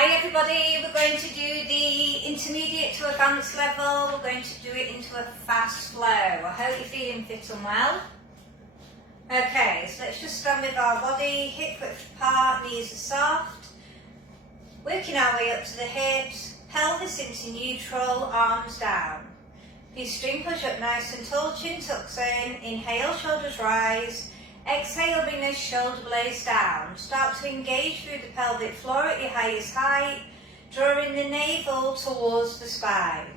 Hi everybody, we're going to do the intermediate to advanced level. We're going to do it into a fast flow. I hope you're feeling fit and well. Okay, so let's just stand with our body, hip width apart, knees are soft. Working our way up to the hips, pelvis into neutral, arms down. P-string push up nice and tall, chin tucks in, inhale, shoulders rise. Exhale, bring those shoulder blades down. Start to engage through the pelvic floor at your highest height, drawing the navel towards the spine.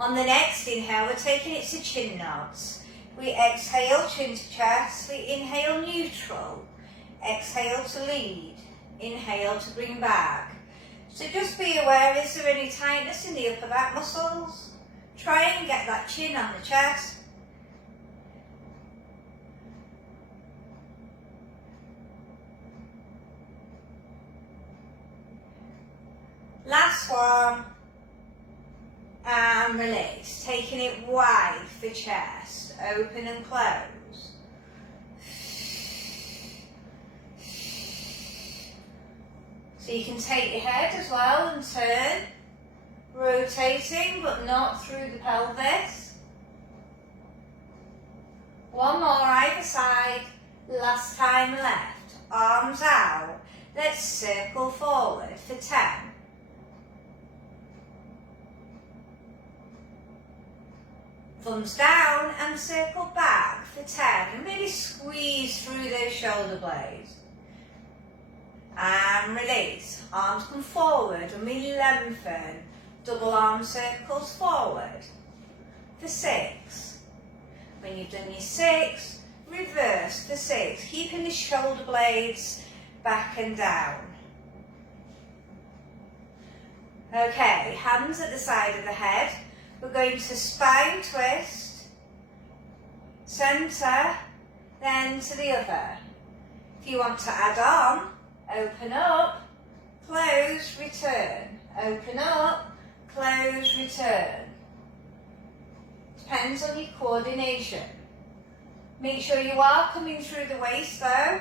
On the next inhale, we're taking it to chin knots. We exhale, chin to chest. We inhale, neutral. Exhale to lead. Inhale to bring back. So just be aware, is there any tightness in the upper back muscles? Try and get that chin on the chest. Last one, and release, taking it wide for chest, open and close. So you can take your head as well and turn, rotating but not through the pelvis. One more either side, last time left, arms out. Let's circle forward for 10. Thumbs down and circle back for 10 and really squeeze through those shoulder blades. And release. Arms come forward and we lengthen. Double arm circles forward for 6. When you've done your 6, reverse for 6, keeping the shoulder blades back and down. Okay, hands at the side of the head. We're going to spine twist, centre, then to the other. If you want to add on, open up, close, return. Open up, close, return. Depends on your coordination. Make sure you are coming through the waist though.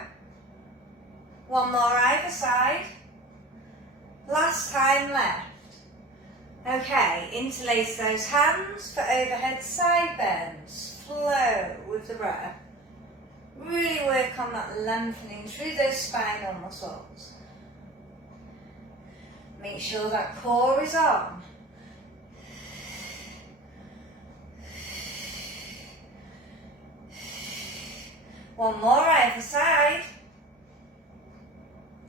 One more either side. Last time left. Okay, interlace those hands for overhead side bends. Flow with the breath. Really work on that lengthening through those spinal muscles. Make sure that core is on. One more either side.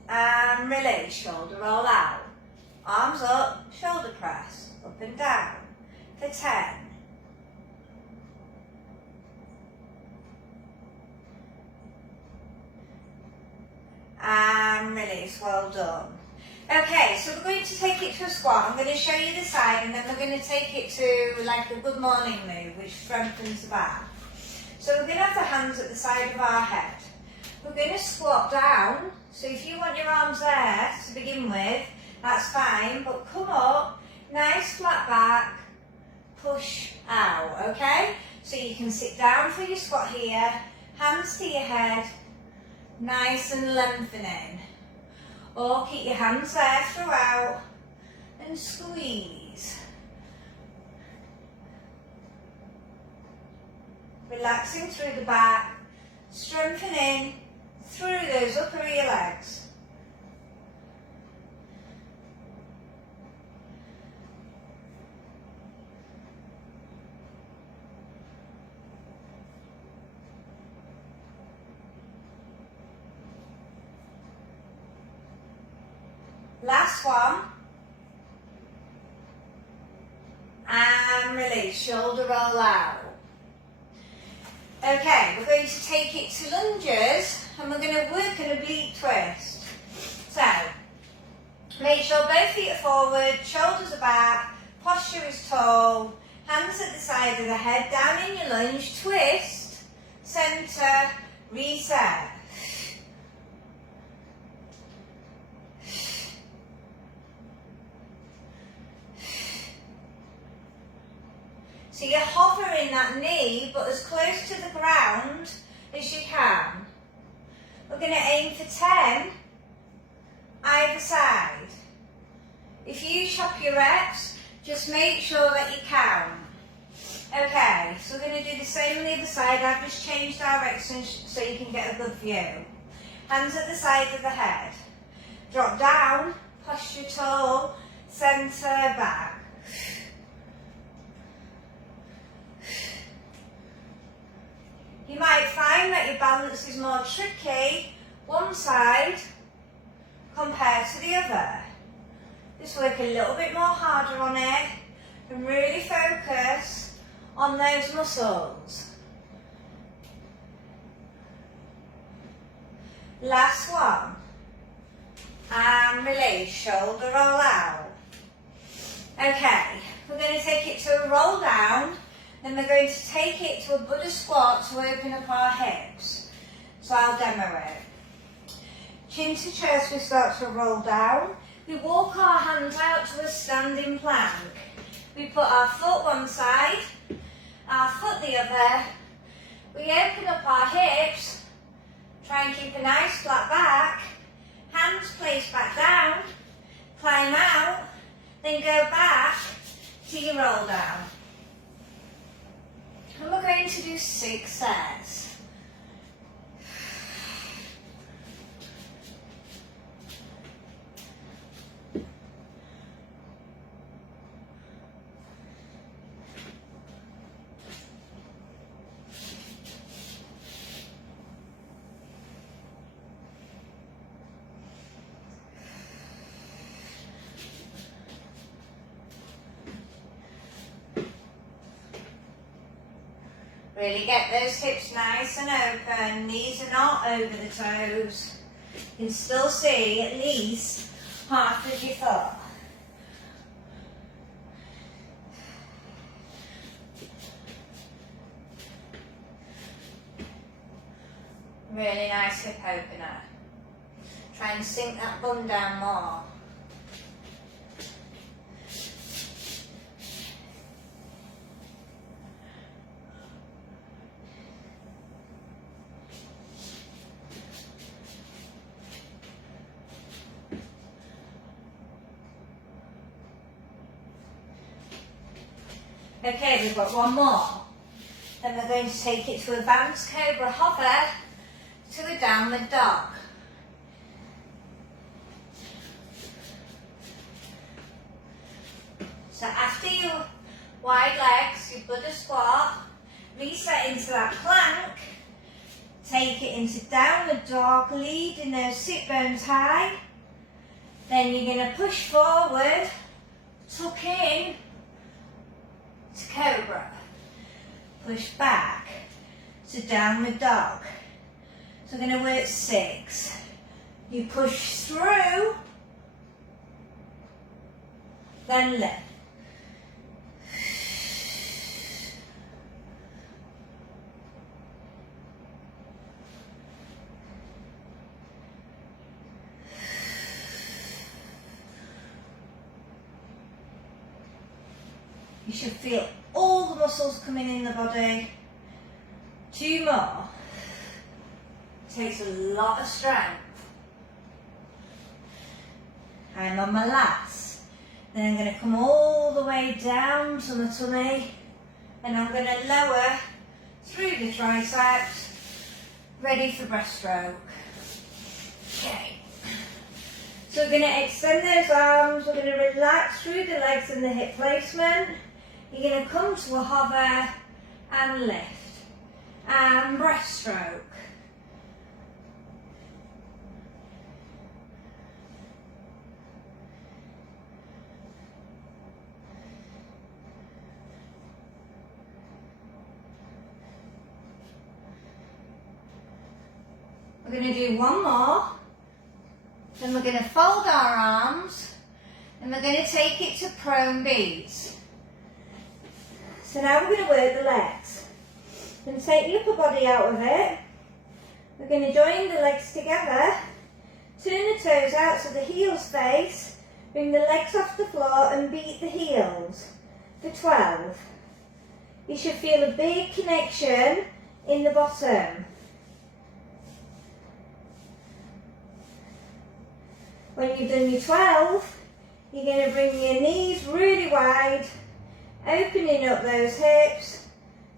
And release, shoulder roll out. Arms up, shoulder press, up and down for 10. And release, well done. Okay, so we're going to take it to a squat. I'm going to show you the side and then we're going to take it to like a good morning move, which strengthens the back. So we're going to have the hands at the side of our head. We're going to squat down, so if you want your arms there to begin with, that's fine, but come up, nice flat back, push out, okay? So you can sit down for your squat here, hands to your head, nice and lengthening. Or keep your hands there throughout and squeeze. Relaxing through the back, strengthening through those upper ear legs. Last one. And release, shoulder roll out. Okay, we're going to take it to lunges and we're going to work an oblique twist. So, make sure both feet are forward, shoulders are back, posture is tall, hands at the side of the head, down in your lunge, twist, centre, reset. So you're hovering that knee, but as close to the ground as you can. We're going to aim for 10 either side. If you chop your reps, just make sure that you count. Okay, so we're going to do the same on the other side. I've just changed direction so you can get a good view. Hands at the side of the head. Drop down, posture tall, centre, back. You might find that your balance is more tricky one side compared to the other. Just work a little bit more harder on it and really focus on those muscles. Last one. And release, shoulder roll out. Okay, we're going to take it to a roll down, then we're going to take it to a Buddha squat to open up our hips. So I'll demo it. Chin to chest, we start to roll down. We walk our hands out to a standing plank. We put our foot one side, our foot the other. We open up our hips, try and keep a nice flat back. Hands placed back down, climb out, then go back to your roll down. And we're going to do 6 sets. Really get those hips nice and open. Knees are not over the toes. You can still see at least half of your foot. Really nice hip opener. Try and sink that bum down more. Okay, we've got one more. Then we're going to take it to a bounce cobra hover to a downward dog. So after your wide legs, your Buddha squat, reset into that plank, take it into downward dog, leading those sit bones high. Then you're going to push forward, tuck in, to cobra, push back to downward dog. So we're going to work 6. You push through, then lift. You should feel all the muscles coming in the body. 2 more. Takes a lot of strength. I'm on my last. Then I'm going to come all the way down to the tummy. And I'm going to lower through the triceps. Ready for breaststroke. Okay. So we're going to extend those arms. We're going to relax through the legs and the hip placement. You're going to come to a hover and lift. And breaststroke. We're going to do one more. Then we're going to fold our arms. And we're going to take it to prone beats. So now we're going to work the legs. We're going to take the upper body out of it. We're going to join the legs together. Turn the toes out so the heels face. Bring the legs off the floor and beat the heels for 12. You should feel a big connection in the bottom. When you've done your 12, You're going to bring your knees really wide, opening up those hips,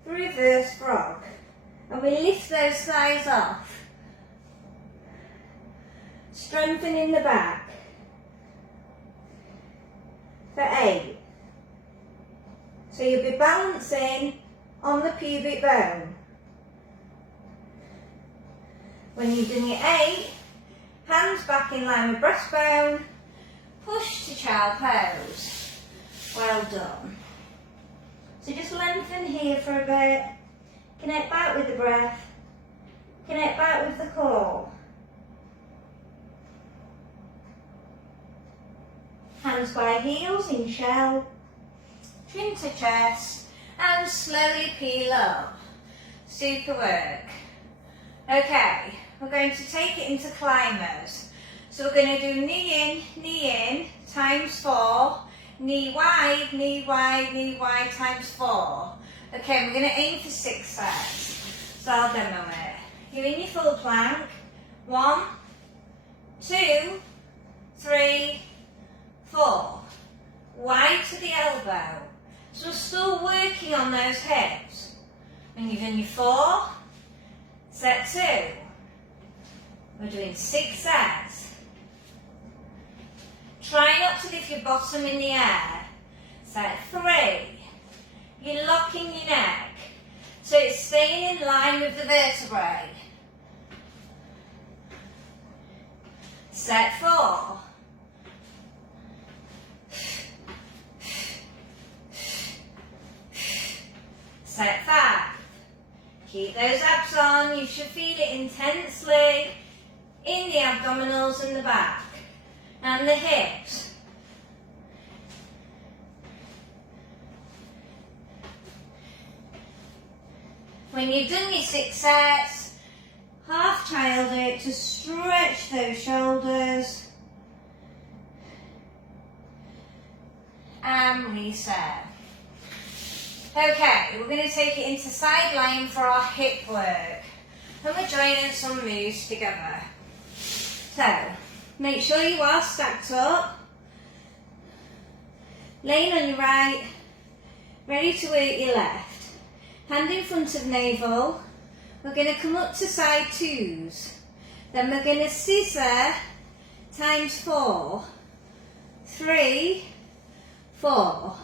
reverse frog. And we lift those thighs off, strengthening the back. For 8. So you'll be balancing on the pubic bone. When you've done your 8, hands back in line with breastbone, push to child pose. Well done. So just lengthen here for a bit, connect back with the breath, connect back with the core. Hands by heels in shell, chin to chest, and slowly peel up. Super work. Okay, we're going to take it into climbers. So we're going to do knee in, times 4, knee wide, knee wide, knee wide, times 4. Okay, we're going to aim for 6 sets. So I'll demo it. You're in your full plank. 1, 2, 3, 4. Wide to the elbow. So we're still working on those hips. When you've done your 4, set 2. We're doing 6 sets. Try not to lift your bottom in the air. Set 3. You're locking your neck. So it's staying in line with the vertebrae. Set 4. Set 5. Keep those abs on. You should feel it intensely in the abdominals and the back and the hips. When you've done your 6 sets, half child it to stretch those shoulders and reset. Okay, we're going to take it into side lying for our hip work. And we're joining some moves together. So, make sure you are stacked up. Laying on your right, ready to work your left. Hand in front of navel. We're going to come up to side 2s. Then we're going to scissor times 4. 3, 4.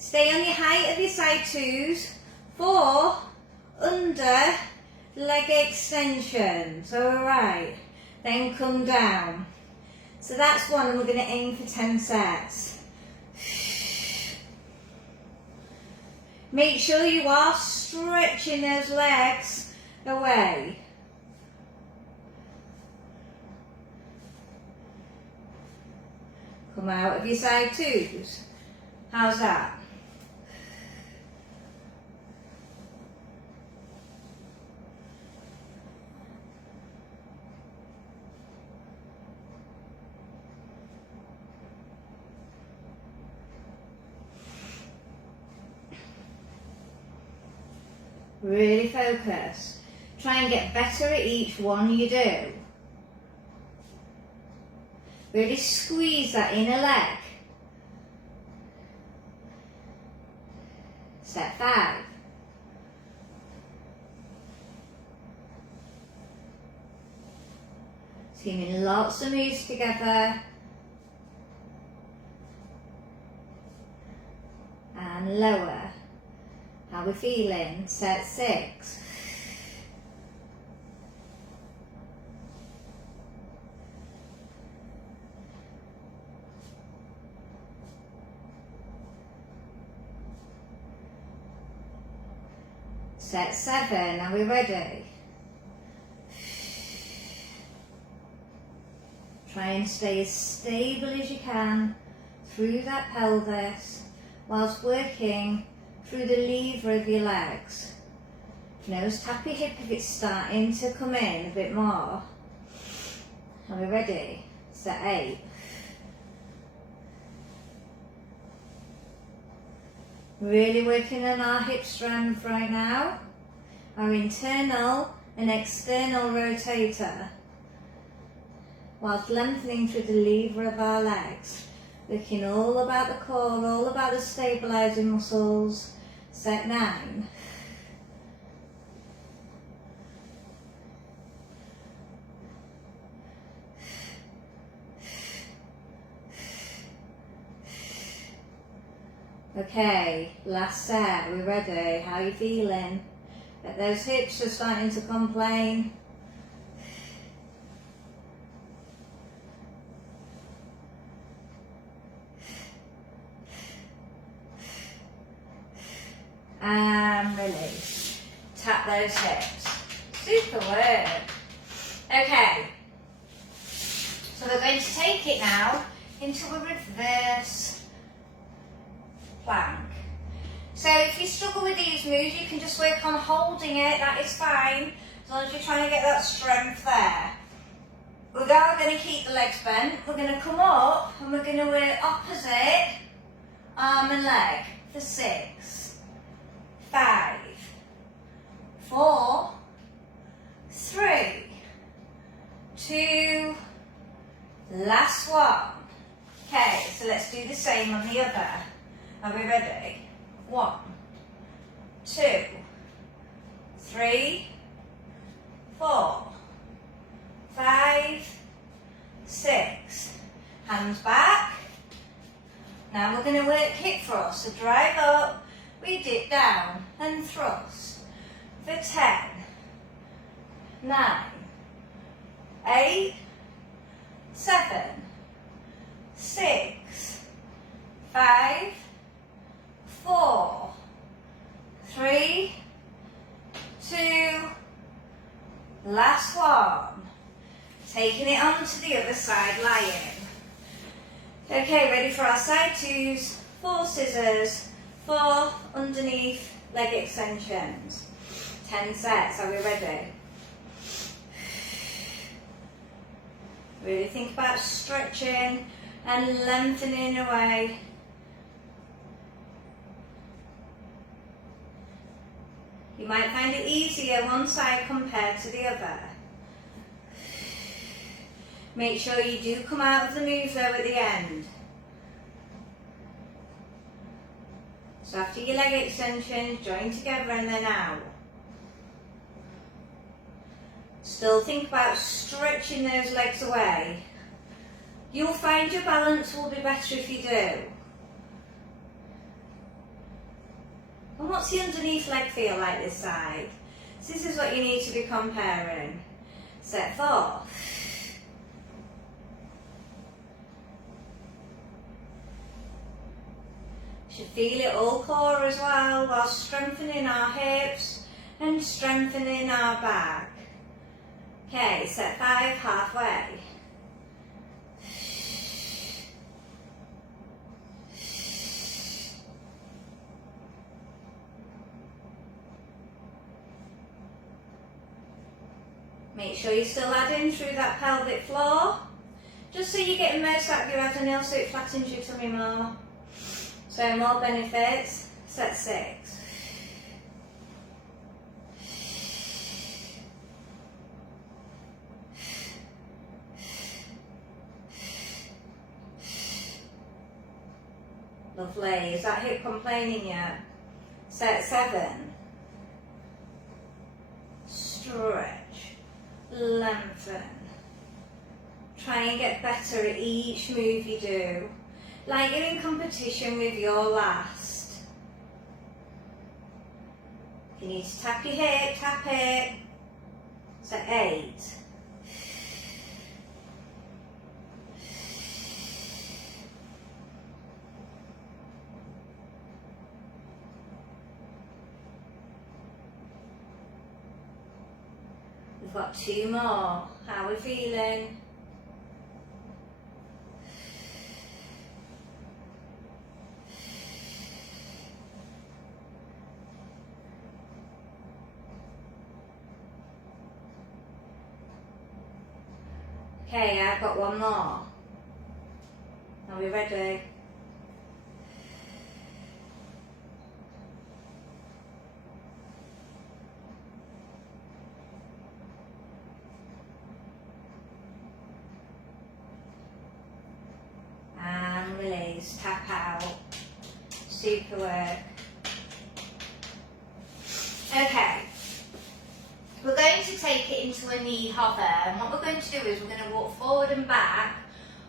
Stay on your height of your side 2s. 4, under, leg extension. So alright. Then come down. So that's 1 and we're going to aim for 10 sets. Make sure you are stretching those legs away. Come out of your side 2s. How's that? Really focus. Try and get better at each one you do. Really squeeze that inner leg. Step 5. Teaming lots of moves together. And lower. How we're feeling? Set 6. Set 7. Are we ready? Try and stay as stable as you can through that pelvis whilst working through the lever of your legs. Nose tap your hip if it's starting to come in a bit more. Are we ready? Set 8. Really working on our hip strength right now. Our internal and external rotator. Whilst lengthening through the lever of our legs. Looking all about the core, all about the stabilising muscles. Set 9. Okay, last set, we're ready. How are you feeling? Bet those hips are starting to complain. And release. Tap those hips. Super work. Okay, so we're going to take it now into a reverse plank. So if you struggle with these moves, you can just work on holding it, that is fine, as long as you're trying to get that strength there. We're now going to keep the legs bent. We're going to come up and we're going to work opposite arm and leg for 6, 5, 4, 3, 2, last one. Okay, so let's do the same on the other. Are we ready? 1, 2, 3, 4, 5, 6. Hands back. Now we're going to work hip thrust. So drive up, we dip down and thrust for 10, 9, 8, 7, 6, 5, 4, 3, 2, last one. Taking it on to the other side, lying. Okay, ready for our side twos, 4 scissors, 4 underneath leg extensions. 10 sets, are we ready? Really think about stretching and lengthening away. You might find it easier one side compared to the other. Make sure you do come out of the move though at the end. So after your leg extensions, join together and then out. Still think about stretching those legs away. You'll find your balance will be better if you do. And what's the underneath leg feel like this side? So this is what you need to be comparing. Set 4. Should feel it all core as well, while strengthening our hips and strengthening our back. Okay, set 5, halfway. Make sure you're still adding through that pelvic floor, just so you're getting most out of your abdominal so it flattens your tummy more. So more benefits. Set 6. Lovely. Is that hip complaining yet? Set 7. Stretch. Lengthen. Try and get better at each move you do. Like you're in competition with your last. If you need to tap your hip, tap it. Set 8. We've got 2 more. How are we feeling? Okay, I've got 1 more. Are we ready? And release. release, tap out. Super work. Okay, we're going to take it into a knee hover, and what we're going to do is we're going to walk forward and back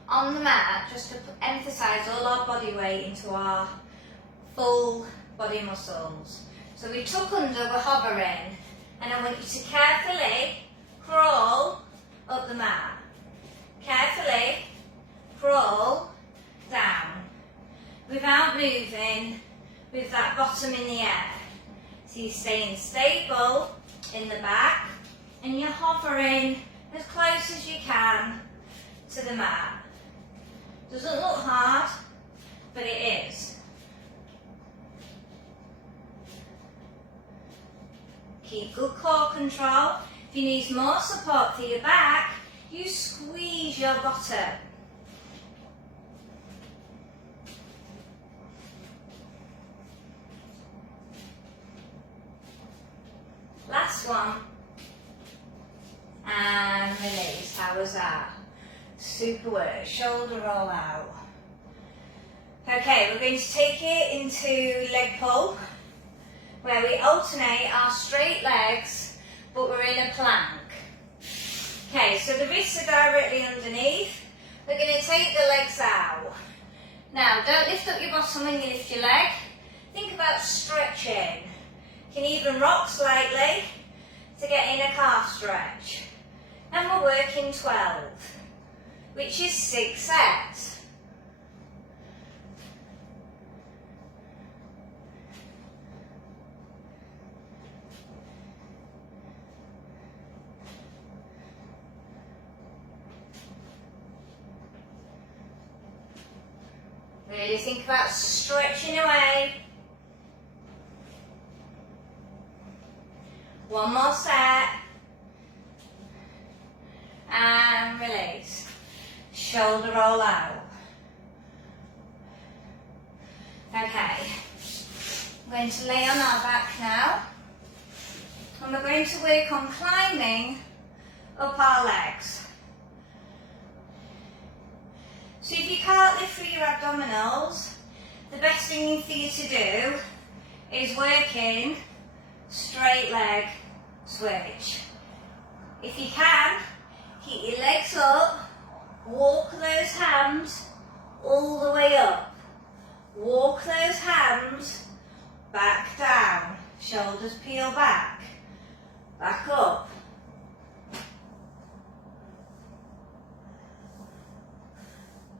on the mat just to emphasise all our body weight into our full body muscles. So we tuck under, we're hovering, and I want you to carefully crawl up the mat. Carefully crawl down without moving, with that bottom in the air. So you're staying stable in the back and you're hovering as close as you can to the mat. Doesn't look hard, but it is. Keep good core control. If you need more support for your back, you squeeze your bottom. Last one. And release. How was that? Super work. Shoulder roll out. Okay, we're going to take it into leg pull, where we alternate our straight legs, but we're in a plank. Okay, so the wrists are directly underneath. We're going to take the legs out. Now, don't lift up your bottom when you lift your leg. Think about stretching. You can even rock slightly to get in a calf stretch. And we're working 12, which is 6 sets. Really think about stretching away. One more set. And release. Shoulder roll out. Okay. We're going to lay on our back now. And we're going to work on climbing up our legs. So if you can't lift through your abdominals, the best thing for you to do is working straight leg switch. If you can, keep your legs up, walk those hands all the way up. Walk those hands back down, shoulders peel back, back up.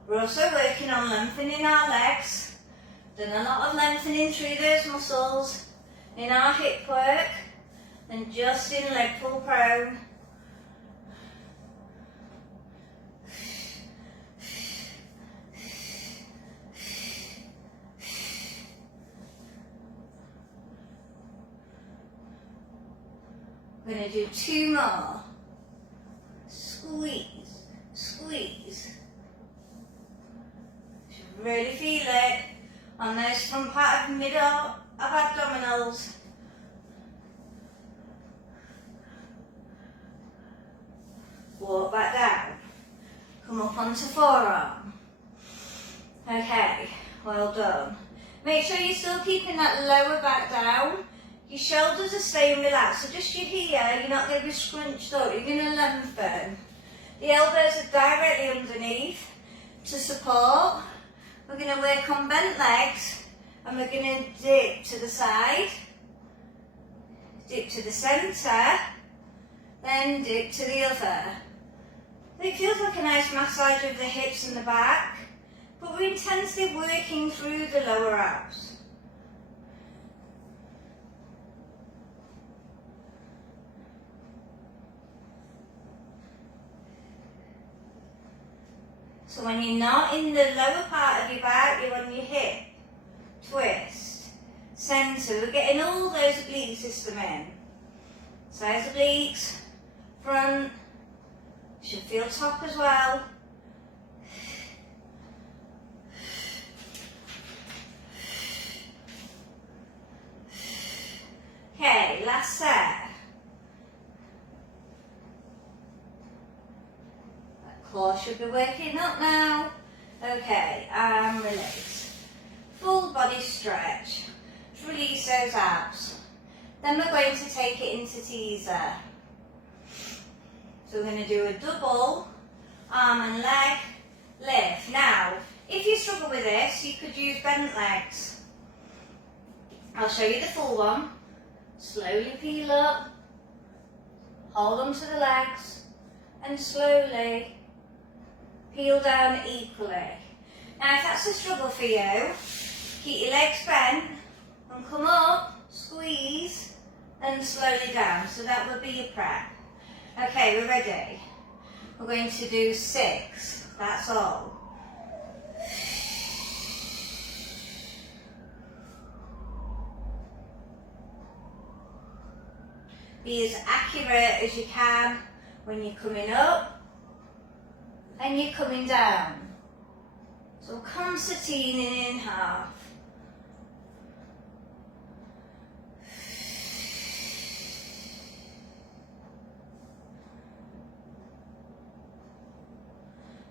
We're also working on lengthening our legs. Done a lot of lengthening through those muscles in our hip work and just in leg pull prone. We're going to do 2 more. Squeeze, squeeze. Should really feel it on those front part of middle of abdominals. Walk back down. Come up onto forearm. Okay, well done. Make sure you're still keeping that lower back down. Your shoulders are staying relaxed, so just your here, you're not going to be scrunched up, you're going to lengthen. The elbows are directly underneath to support. We're going to work on bent legs and we're going to dip to the side, dip to the centre, then dip to the other. It feels like a nice massage of the hips and the back, but we're intensely working through the lower abs. So when you're not in the lower part of your back, you're on your hip, twist, centre. We're getting all those oblique system in. Sides obliques, front, should feel top as well. Okay, last set. Core should be working up now. Okay, and release. Full body stretch. Release those abs. Then we're going to take it into teaser. So we're going to do a double arm and leg lift. Now, if you struggle with this, you could use bent legs. I'll show you the full one. Slowly peel up, hold on to the legs, and slowly peel down equally. Now, if that's a struggle for you, keep your legs bent and come up, squeeze, and slowly down. So that will be your prep. Okay, we're ready. We're going to do 6. That's all. Be as accurate as you can when you're coming up and you're coming down. So concertinaing in half.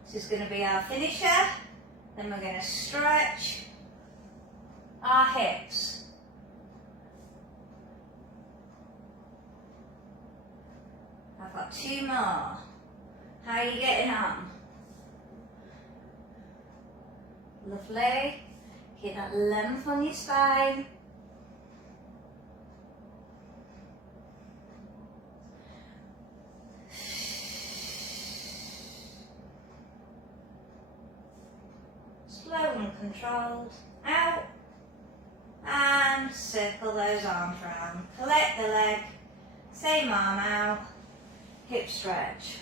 This is going to be our finisher. Then we're going to stretch our hips. I've got 2 more. How are you getting on? Lovely. Keep that length on your spine. Slow and controlled. Out. And circle those arms round. Collect the leg. Same arm out. Hip stretch.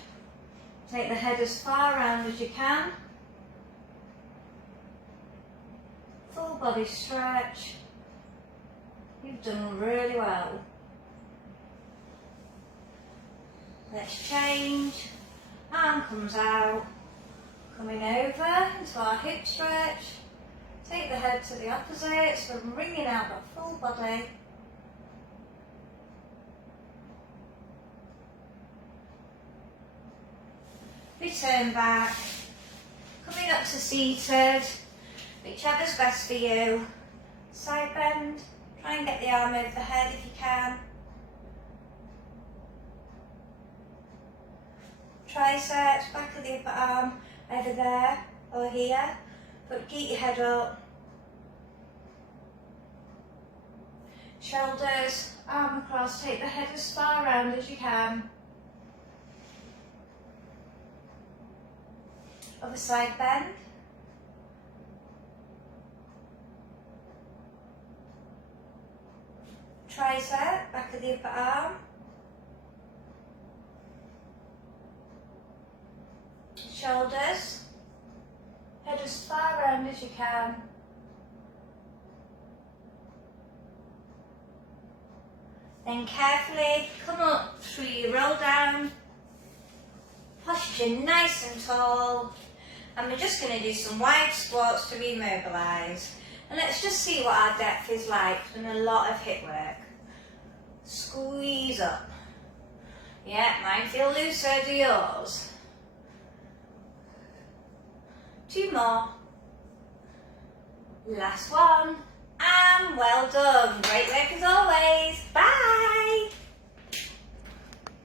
Take the head as far round as you can. Full body stretch. You've done really well. Let's change. Arm comes out. Coming over into our hip stretch. Take the head to the opposite, so I'm bringing out that full body. Return back, coming up to seated, whichever's best for you. Side bend, try and get the arm over the head if you can. Triceps, back of the upper arm, either there or here, but keep your head up. Shoulders, arm across, take the head as far round as you can. Other side bend. Tricep, back of the upper arm. Shoulders. Head as far round as you can. Then carefully come up through your roll down. Posture nice and tall. And we're just going to do some wide squats to remobilise. And let's just see what our depth is like. We've done a lot of hip work. Squeeze up. Yeah, mine feel looser, do yours? 2 more. Last one. And well done. Great work as always. Bye.